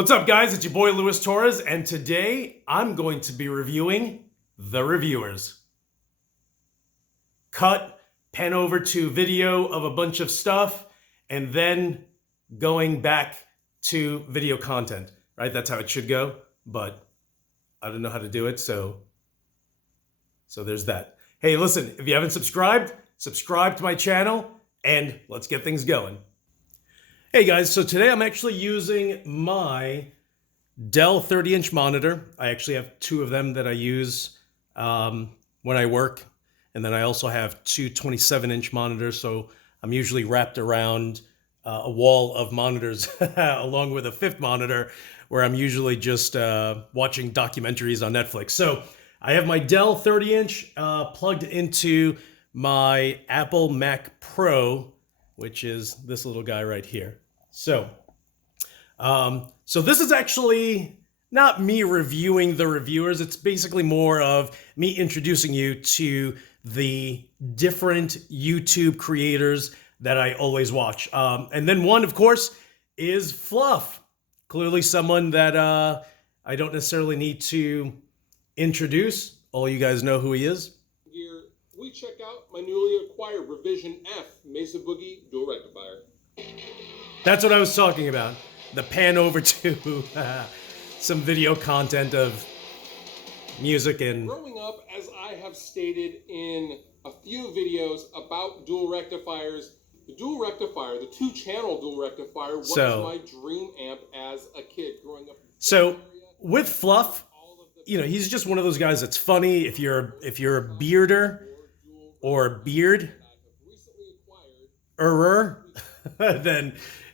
What's up, guys? It's your boy Luis Torres, and today I'm going to be reviewing The Reviewers. Cut, pan over to video of a bunch of stuff, and then going back to video content, right? That's how it should go, but I don't know how to do it, so there's that. Hey, listen, if you haven't subscribed, subscribe to my channel, and let's get things going. Hey guys, so today I'm actually using my Dell 30-inch monitor. I actually have two of them that I use when I work. And then I also have two 27-inch monitors, so I'm usually wrapped around a wall of monitors along with a fifth monitor where I'm usually just watching documentaries on Netflix. So I have my Dell 30-inch plugged into my Apple Mac Pro, which is this little guy right here. So this is actually not me reviewing The Reviewers. It's basically more of me introducing you to the different YouTube creators that I always watch. And then one, of course, is Fluff. Clearly someone that I don't necessarily need to introduce. All you guys know who he is. Here, we check out my newly acquired Revision F Mesa Boogie dual rectifier. That's what I was talking about. The pan over to some video content of music and... Growing up, as I have stated in a few videos about dual rectifiers, the dual rectifier, the two-channel dual rectifier, was my dream amp as a kid growing up. So with Fluff, you know, he's just one of those guys that's funny. If you're a bearder or a beard,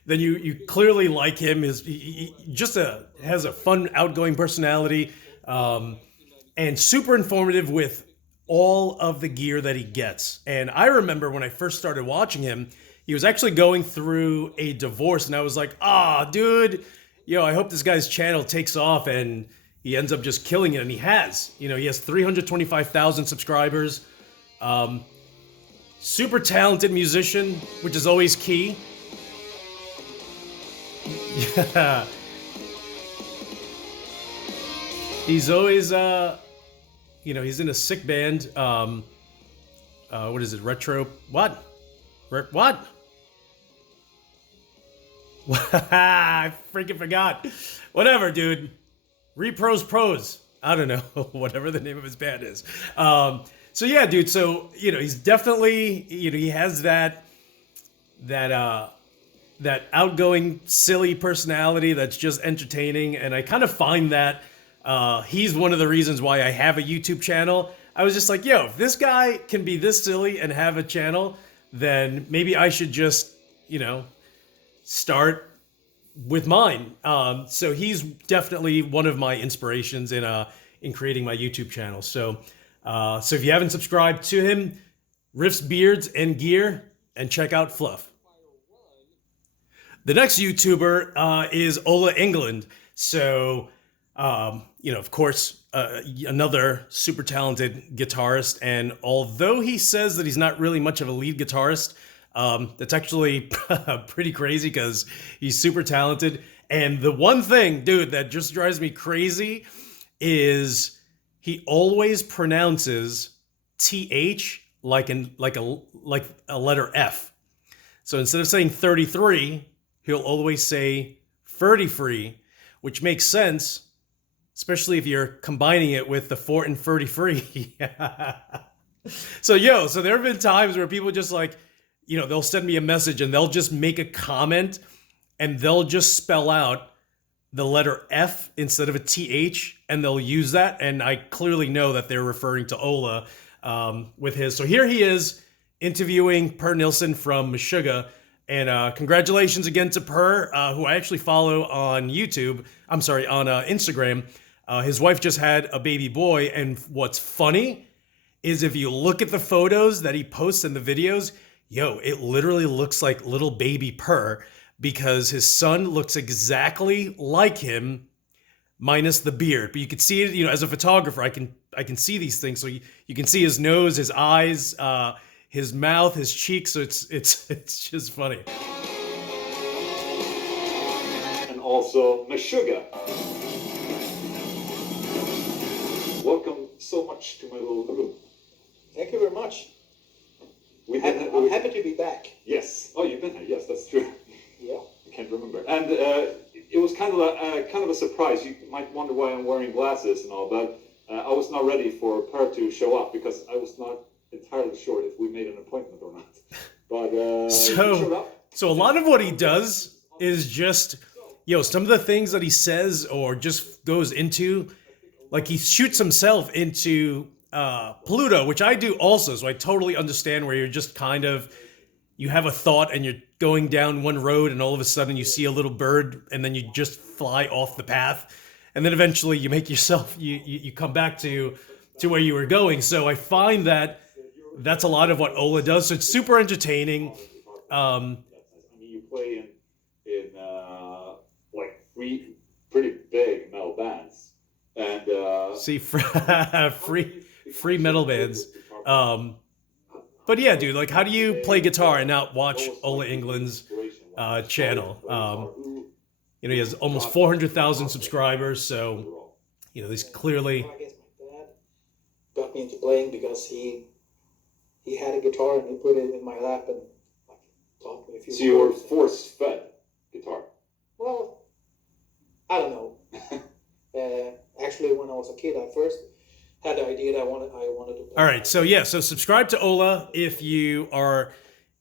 then you clearly like him. He just has a fun, outgoing personality, and super informative with all of the gear that he gets. And I remember when I first started watching him, he was actually going through a divorce, and I was like, dude, I hope this guy's channel takes off and he ends up just killing it, and he has. You know, he has 325,000 subscribers. Super talented musician, which is always key. Yeah. He's always, he's in a sick band. What is it? Retro? What? What? I freaking forgot. Whatever, dude. Repros Pros. I don't know. Whatever the name of his band is. So yeah, dude. So, he's definitely, he has that outgoing, silly personality that's just entertaining. And I kind of find that he's one of the reasons why I have a YouTube channel. I was just like, if this guy can be this silly and have a channel, then maybe I should just, start with mine. So he's definitely one of my inspirations in creating my YouTube channel. So if you haven't subscribed to him, Riff's Beards and Gear, and check out Fluff. The next YouTuber is Englund. So, of course, another super talented guitarist. And although he says that he's not really much of a lead guitarist, that's actually pretty crazy because he's super talented. And the one thing, dude, that just drives me crazy is he always pronounces TH like a letter F. So instead of saying 33, he'll always say 33, which makes sense, especially if you're combining it with the fort and 33. So there have been times where people just they'll send me a message and they'll just make a comment and they'll just spell out the letter F instead of a TH, and they'll use that. And I clearly know that they're referring to Ola with his. So here he is interviewing Per Nilsson from Meshuggah. And congratulations again to Per, who I actually follow on YouTube. I'm sorry, on Instagram. His wife just had a baby boy. And what's funny is if you look at the photos that he posts in the videos, it literally looks like little baby Per, because his son looks exactly like him, minus the beard. But you can see it, as a photographer, I can see these things. So you can see his nose, his eyes, his mouth, his cheeks. So it's just funny. An also Meshuggah. Welcome so much to my little room. Thank you very much. I'm happy to be back. Yes. Oh, you've been here. Yes, that's true. Yeah. I can't remember. And it was kind of a surprise. You might wonder why I'm wearing glasses and all, but I was not ready for Per to show up because I was not entirely sure if we made an appointment or not. But he showed up. So a lot of what he does is just, some of the things that he says or just goes into, like he shoots himself into Pluto, which I do also. So I totally understand where you're just kind of, you have a thought and you're going down one road and all of a sudden you see a little bird and then you just fly off the path. And then eventually you make yourself, you come back to where you were going. So I find that that's a lot of what Ola does. So it's super entertaining. I mean, you play in like three pretty big metal bands, and see free metal bands. But yeah, dude, like, how do you play guitar and not watch Ola Englund's channel? He has almost 400,000 subscribers, so he's clearly. I guess my dad got me into playing because he had a guitar and he put it in my lap and taught me a few. So you were chords. force-fed guitar. Well, I don't know. Actually, when I was a kid, I first had the idea that I wanted to play. All right, so subscribe to Ola if you are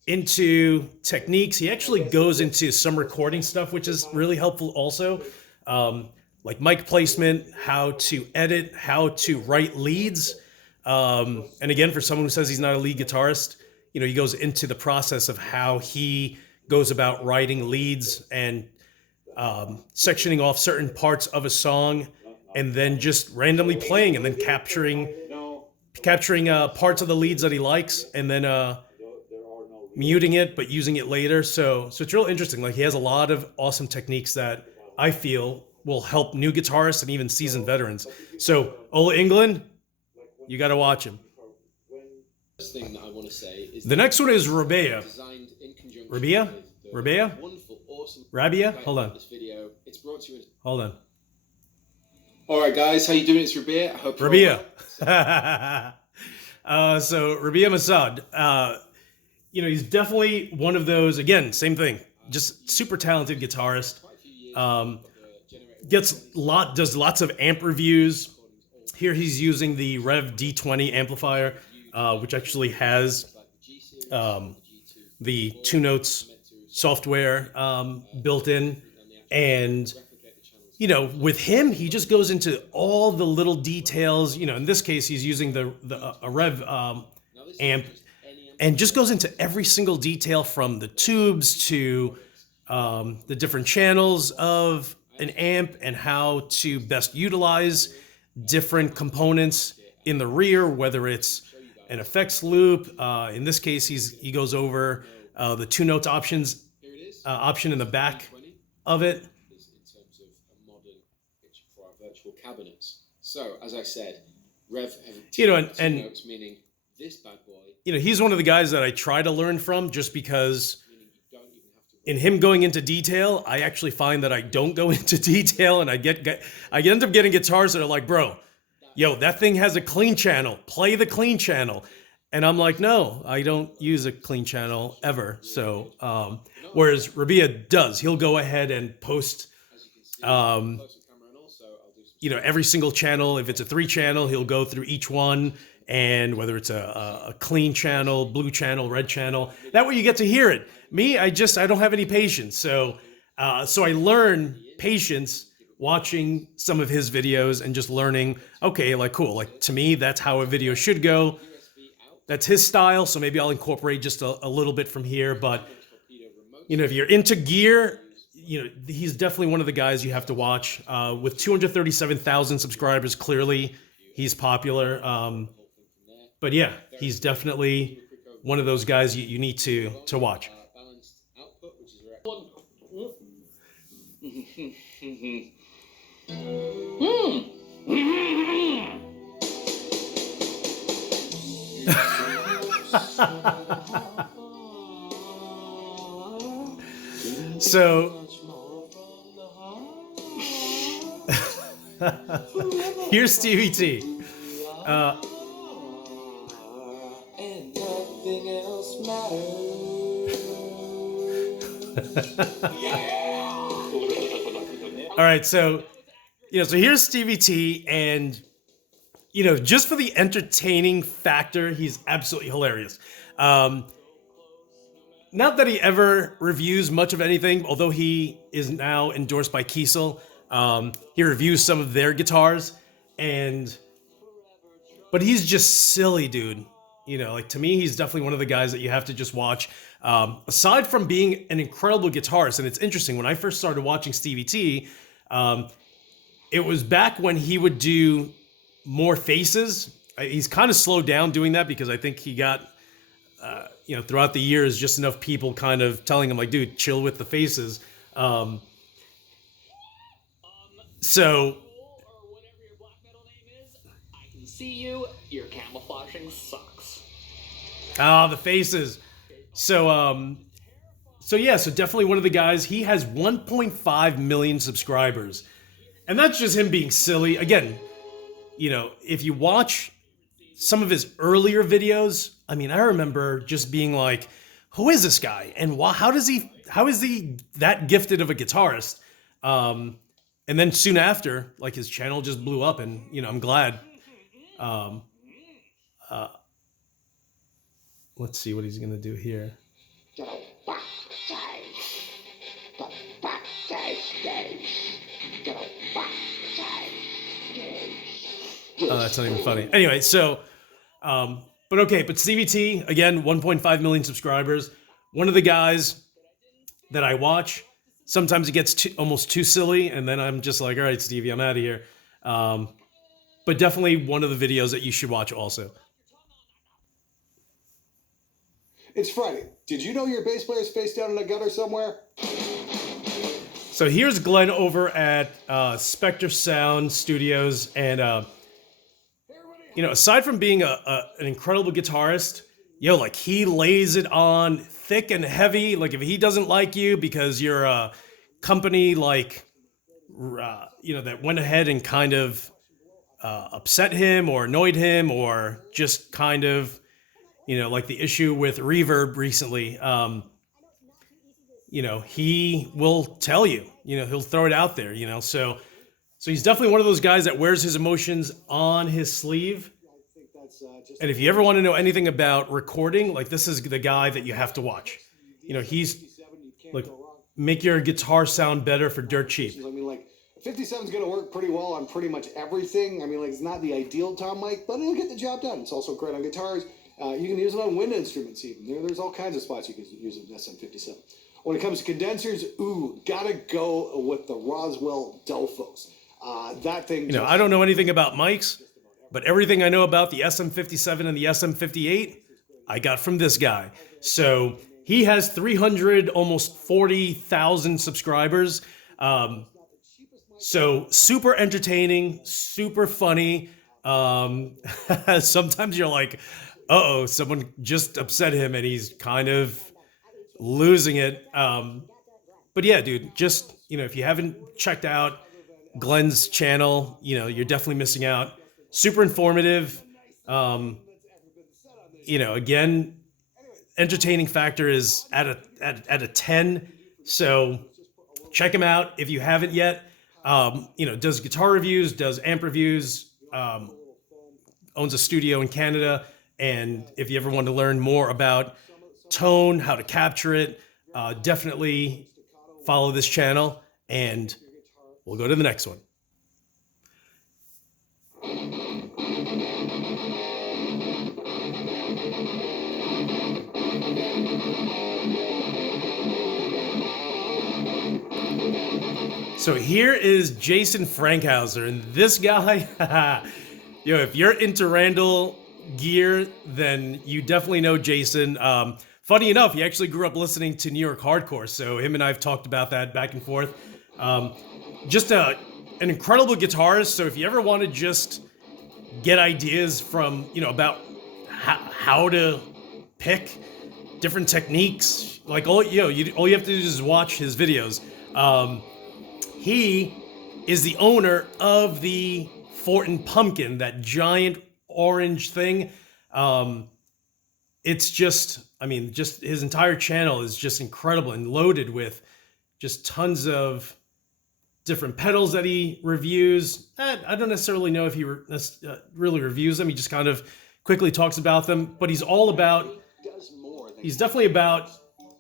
into techniques. He actually goes into some recording stuff, which is really helpful also. Like mic placement, how to edit, how to write leads. And again, for someone who says he's not a lead guitarist, he goes into the process of how he goes about writing leads and sectioning off certain parts of a song and then just randomly playing and then capturing parts of the leads that he likes and then muting it but using it later. So it's real interesting. Like, he has a lot of awesome techniques that I feel will help new guitarists and even seasoned veterans. So Ola Englund, you got to watch him. First thing that I want to say is the next one is Rabea. designed in conjunction Rabea? with the Rabea? wonderful, awesome Rabea? Hold on. This video. It's brought to you. Hold on. All right, guys, how you doing? It's Rabea. I hope Rabea. So Rabea Masaad. He's definitely one of those. Again, same thing. Just super talented guitarist. Does lots of amp reviews. Here he's using the Rev D20 amplifier, which actually has the 2 Notes software built in. And, with him, he just goes into all the little details. In this case, he's using a Rev amp and just goes into every single detail from the tubes to the different channels of an amp and how to best utilize different components in the rear, whether it's an effects loop. In this case, he goes over the 2 Notes option in the back of it. in terms of a modern picture for our virtual cabinets. So, as I said, Rev have and notes, meaning this bad boy. He's one of the guys that I try to learn from, just because in him going into detail, I actually find that I don't go into detail, and I end up getting guitars that are like, bro, that thing has a clean channel. Play the clean channel. And I'm like, no, I don't use a clean channel ever. So, whereas Rabea does, he'll go ahead and post, every single channel. If it's a 3 channel, he'll go through each one. And whether it's a clean channel, blue channel, red channel, that way you get to hear it. Me, I don't have any patience. So I learn patience watching some of his videos and just learning, okay, like, cool. Like, to me, that's how a video should go. That's his style. So maybe I'll incorporate just a little bit from here. But, if you're into gear, he's definitely one of the guys you have to watch. With 237,000 subscribers, clearly he's popular. But yeah, he's definitely one of those guys you need to watch. Balanced output, which is Here's Stevie T. And nothing else All right, so so here's Stevie T, and just for the entertaining factor, he's absolutely hilarious. Not that he ever reviews much of anything, although he is now endorsed by Kiesel. He reviews some of their guitars, but he's just silly, dude. Like, to me, he's definitely one of the guys that you have to just watch. Aside from being an incredible guitarist, and it's interesting, when I first started watching Stevie T, it was back when he would do more faces. He's kind of slowed down doing that because I think he got, throughout the years, just enough people kind of telling him, like, dude, chill with the faces. So see you, your camouflaging sucks. the faces. So definitely one of the guys. He has 1.5 million subscribers. And that's just him being silly. Again, if you watch some of his earlier videos, I remember just being like, who is this guy? And how is he that gifted of a guitarist? And then soon after, like, his channel just blew up, and I'm glad. Let's see what he's gonna do here. That's not even funny. Anyway, so, but Stevie T, again, 1.5 million subscribers. One of the guys that I watch. Sometimes it gets almost too silly, and then I'm just like, all right, Stevie, I'm out of here. But definitely one of the videos that you should watch also. It's Friday. Did you know your bass player's face down in a gutter somewhere? So here's Glenn over at Spectre Sound Studios, and aside from being an incredible guitarist, like, he lays it on thick and heavy. Like, if he doesn't like you because you're a company like, that went ahead and kind of upset him or annoyed him, or just kind of, like the issue with Reverb recently, he will tell you, he'll throw it out there, so he's definitely one of those guys that wears his emotions on his sleeve. And if you ever want to know anything about recording, like, this is the guy that you have to watch. He's like, make your guitar sound better for dirt cheap. 57 is going to work pretty well on pretty much everything. It's not the ideal tom mic, but it'll get the job done. It's also great on guitars. You can use it on wind instruments even. There's all kinds of spots you can use an SM57. When it comes to condensers, gotta go with the Roswell Delphos. That thing. I don't know anything about mics, but everything I know about the SM57 and the SM58, I got from this guy. So he has 300, almost 40,000 subscribers. So super entertaining, super funny. Sometimes you're like, uh-oh, someone just upset him and he's kind of losing it. But yeah, dude, just, if you haven't checked out Glenn's channel, you're definitely missing out. Super informative. Again, entertaining factor is at a 10. So check him out if you haven't yet. Does guitar reviews, does amp reviews, owns a studio in Canada. And if you ever want to learn more about tone, how to capture it, definitely follow this channel, and we'll go to the next one. So here is Jason Frankhauser, and this guy, if you're into Randall gear, then you definitely know Jason. Funny enough, he actually grew up listening to New York hardcore, so him and I have talked about that back and forth. Just an incredible guitarist, so if you ever want to just get ideas from, about how to pick different techniques, like all you have to do is watch his videos. He is the owner of the Fortin Pumpkin, that giant orange thing. It's just, I mean, just his entire channel is just incredible and loaded with just tons of different pedals that he reviews. I don't necessarily know if he really reviews them. He just kind of quickly talks about them, but he's all about, he's definitely about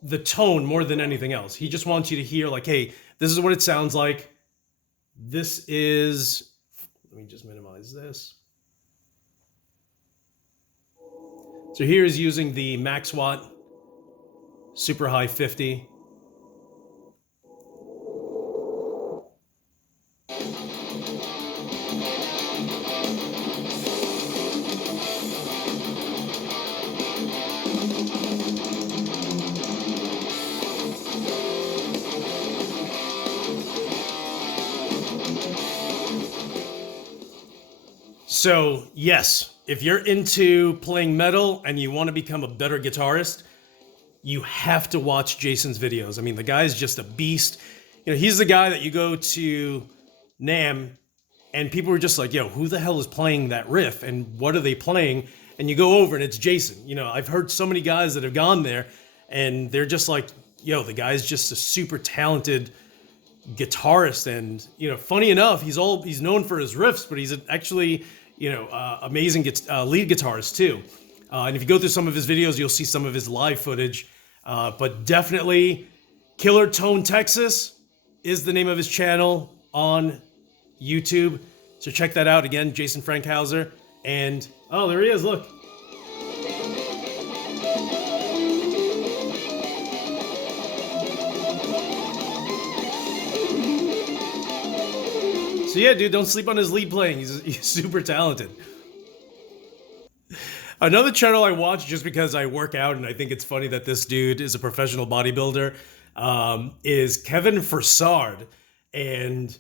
the tone more than anything else. He just wants you to hear like, hey, this is what it sounds like. This is, let me just minimize this. So here is using the Max Watt Super High 50. So, yes, if you're into playing metal and you want to become a better guitarist, you have to watch Jason's videos. I mean, the guy's just a beast. You know, he's the guy that you go to NAMM and people are just like, yo, who the hell is playing that riff and what are they playing? And you go over and it's Jason. You know, I've heard so many guys that have gone there and they're just like, yo, the guy's just a super talented guitarist. And, you know, funny enough, he's known for his riffs, but he's actually, you know, amazing lead guitarist too. And if you go through some of his videos, you'll see some of his live footage. But definitely KillerToneTexas is the name of his channel on YouTube. So check that out. Again, Jason Frankhauser. And, oh, there he is, look. So yeah, dude, don't sleep on his lead playing. He's super talented. Another channel I watch just because I work out and I think it's funny that this dude is a professional bodybuilder is Kevin Frasard. And,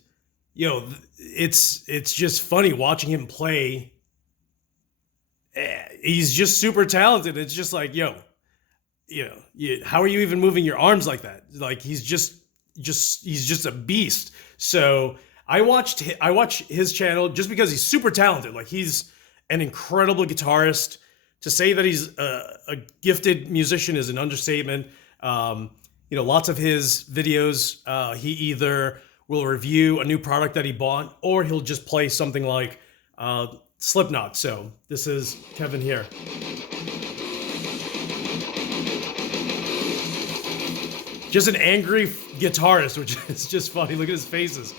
you know, it's just funny watching him play. He's just super talented. It's just like, yo, you know, how are you even moving your arms like that? Like he's just a beast. So I watch his channel just because he's super talented. Like he's an incredible guitarist. To say that he's a gifted musician is an understatement. You know, lots of his videos, he either will review a new product that he bought or he'll just play something like Slipknot. So this is Kevin here. Just an angry guitarist, which is just funny. Look at his faces.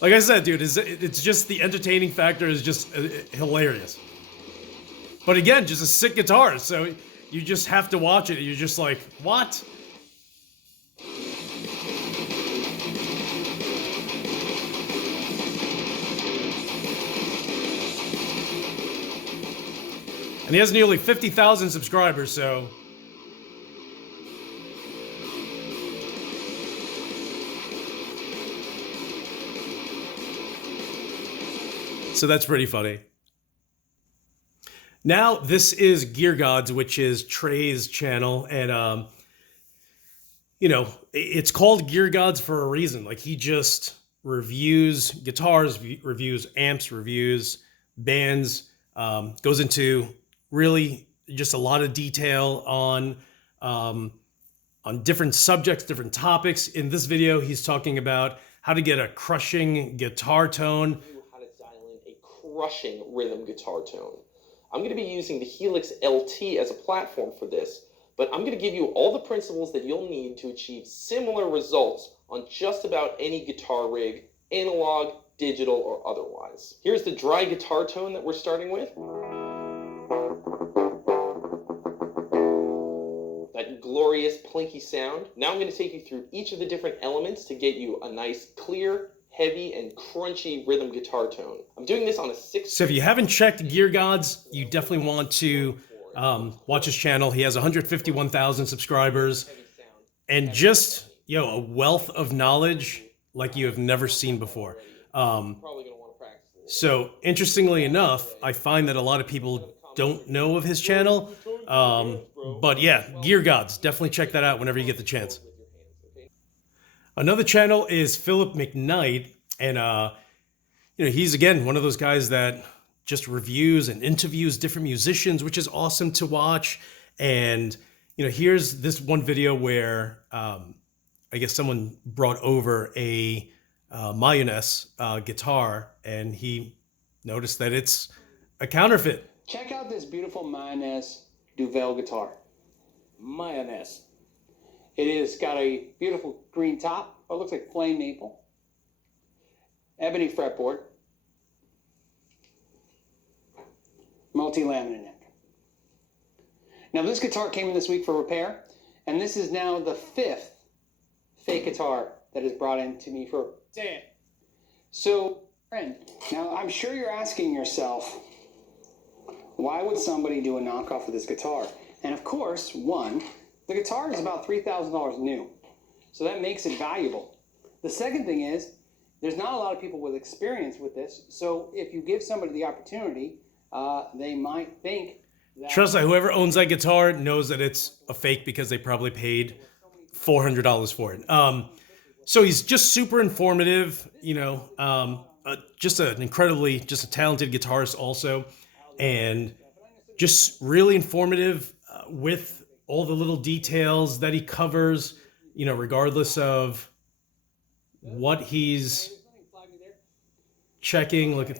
Like I said, dude, it's just the entertaining factor is just hilarious. But again, just a sick guitarist, so you just have to watch it. You're just like, what? And he has nearly 50,000 subscribers, so... So that's pretty funny. Now, this is Gear Gods, which is Trey's channel. And, you know, it's called Gear Gods for a reason. Like, he just reviews guitars, reviews amps, reviews bands, goes into really just a lot of detail on different subjects, different topics. In this video, he's talking about how to get a crushing guitar tone. How to dial in a crushing rhythm guitar tone. I'm going to be using the Helix LT as a platform for this, but I'm going to give you all the principles that you'll need to achieve similar results on just about any guitar rig, analog, digital, or otherwise. Here's the dry guitar tone that we're starting with. That glorious plinky sound. Now I'm going to take you through each of the different elements to get you a nice, clear, heavy, and crunchy rhythm guitar tone. I'm doing this on a 6... So if you haven't checked Gear Gods, you definitely want to watch his channel. He has 151,000 subscribers. And just, yo, a wealth of knowledge like you have never seen before. So interestingly enough, I find that a lot of people don't know of his channel. But yeah, Gear Gods, definitely check that out whenever you get the chance. Another channel is Philip McKnight, And, you know, he's, again, one of those guys that just reviews and interviews different musicians, which is awesome to watch. And, you know, here's this one video where I guess someone brought over a mayonnaise guitar, and he noticed that it's a counterfeit. Check out this beautiful mayonnaise Duvel guitar. Mayonnaise. It has got a beautiful green top, or it looks like flame maple, ebony fretboard, multi-laminate neck. Now this guitar came in this week for repair, and this is now the 5th fake guitar that is brought in to me for Say it. So, friend, now I'm sure you're asking yourself, why would somebody do a knockoff of this guitar? And of course, one, the guitar is about $3,000 new, so that makes it valuable. The second thing is, there's not a lot of people with experience with this, so if you give somebody the opportunity, they might think that... Trust me, whoever owns that guitar knows that it's a fake because they probably paid $400 for it. So he's just super informative, you know, just an incredibly, just a talented guitarist also, and just really informative with all the little details that he covers, you know, regardless of what he's checking. Look at...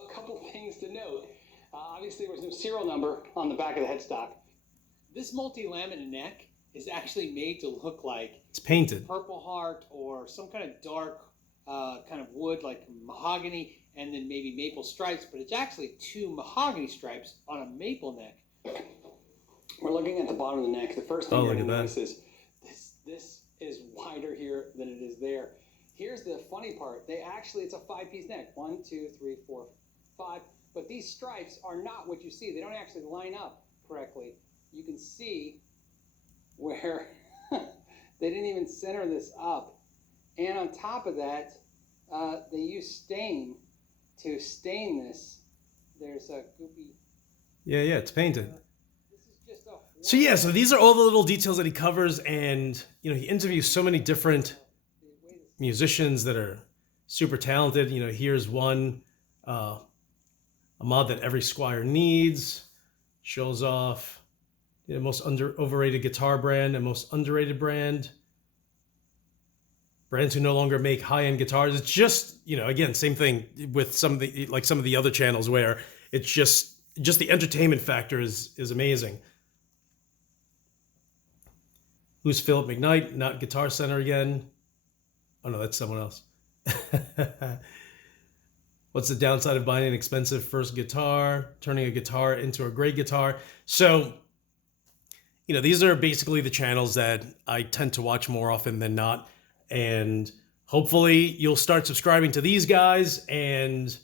A couple things to note. Obviously, there was no serial number on the back of the headstock. This multi-laminate neck is actually made to look like it's painted. Purple Heart or some kind of dark kind of wood like mahogany, and then maybe maple stripes, but it's actually 2 mahogany stripes on a maple neck. We're looking at the bottom of the neck. The first thing you're going to notice is this is wider here than it is there. Here's the funny part. It's a 5-piece neck. 1, 2, 3, 4, 5. But these stripes are not what you see. They don't actually line up correctly. You can see where they didn't even center this up. And on top of that, they use stain to stain this. There's a goopy... Yeah, it's painted. So these are all the little details that he covers, and, you know, he interviews so many different musicians that are super talented. You know, here's one, a mod that every Squire needs, shows off the most overrated guitar brand and most underrated brand. Brands who no longer make high-end guitars. It's just, you know, again, same thing with some of the other channels where it's just the entertainment factor is amazing. Who's Philip McKnight? Not Guitar Center again. Oh no, that's someone else. What's the downside of buying an expensive first guitar? Turning a guitar into a great guitar. So, you know, these are basically the channels that I tend to watch more often than not. And hopefully you'll start subscribing to these guys, and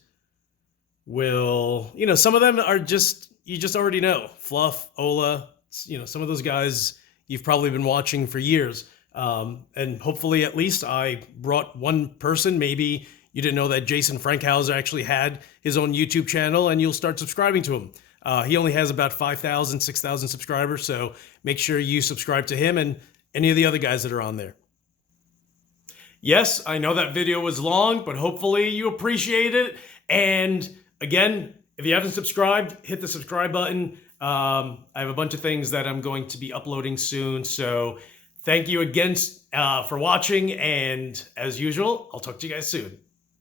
you know, some of them are just, you just already know. Fluff, Ola, you know, some of those guys you've probably been watching for years. And hopefully at least I brought one person. Maybe you didn't know that Jason Frankhauser actually had his own YouTube channel, and you'll start subscribing to him. He only has about 5,000, 6,000 subscribers, so make sure you subscribe to him and any of the other guys that are on there. Yes, I know that video was long, but hopefully you appreciate it. And again, if you haven't subscribed, hit the subscribe button. I have a bunch of things that I'm going to be uploading soon. So thank you again for watching. And as usual, I'll talk to you guys soon.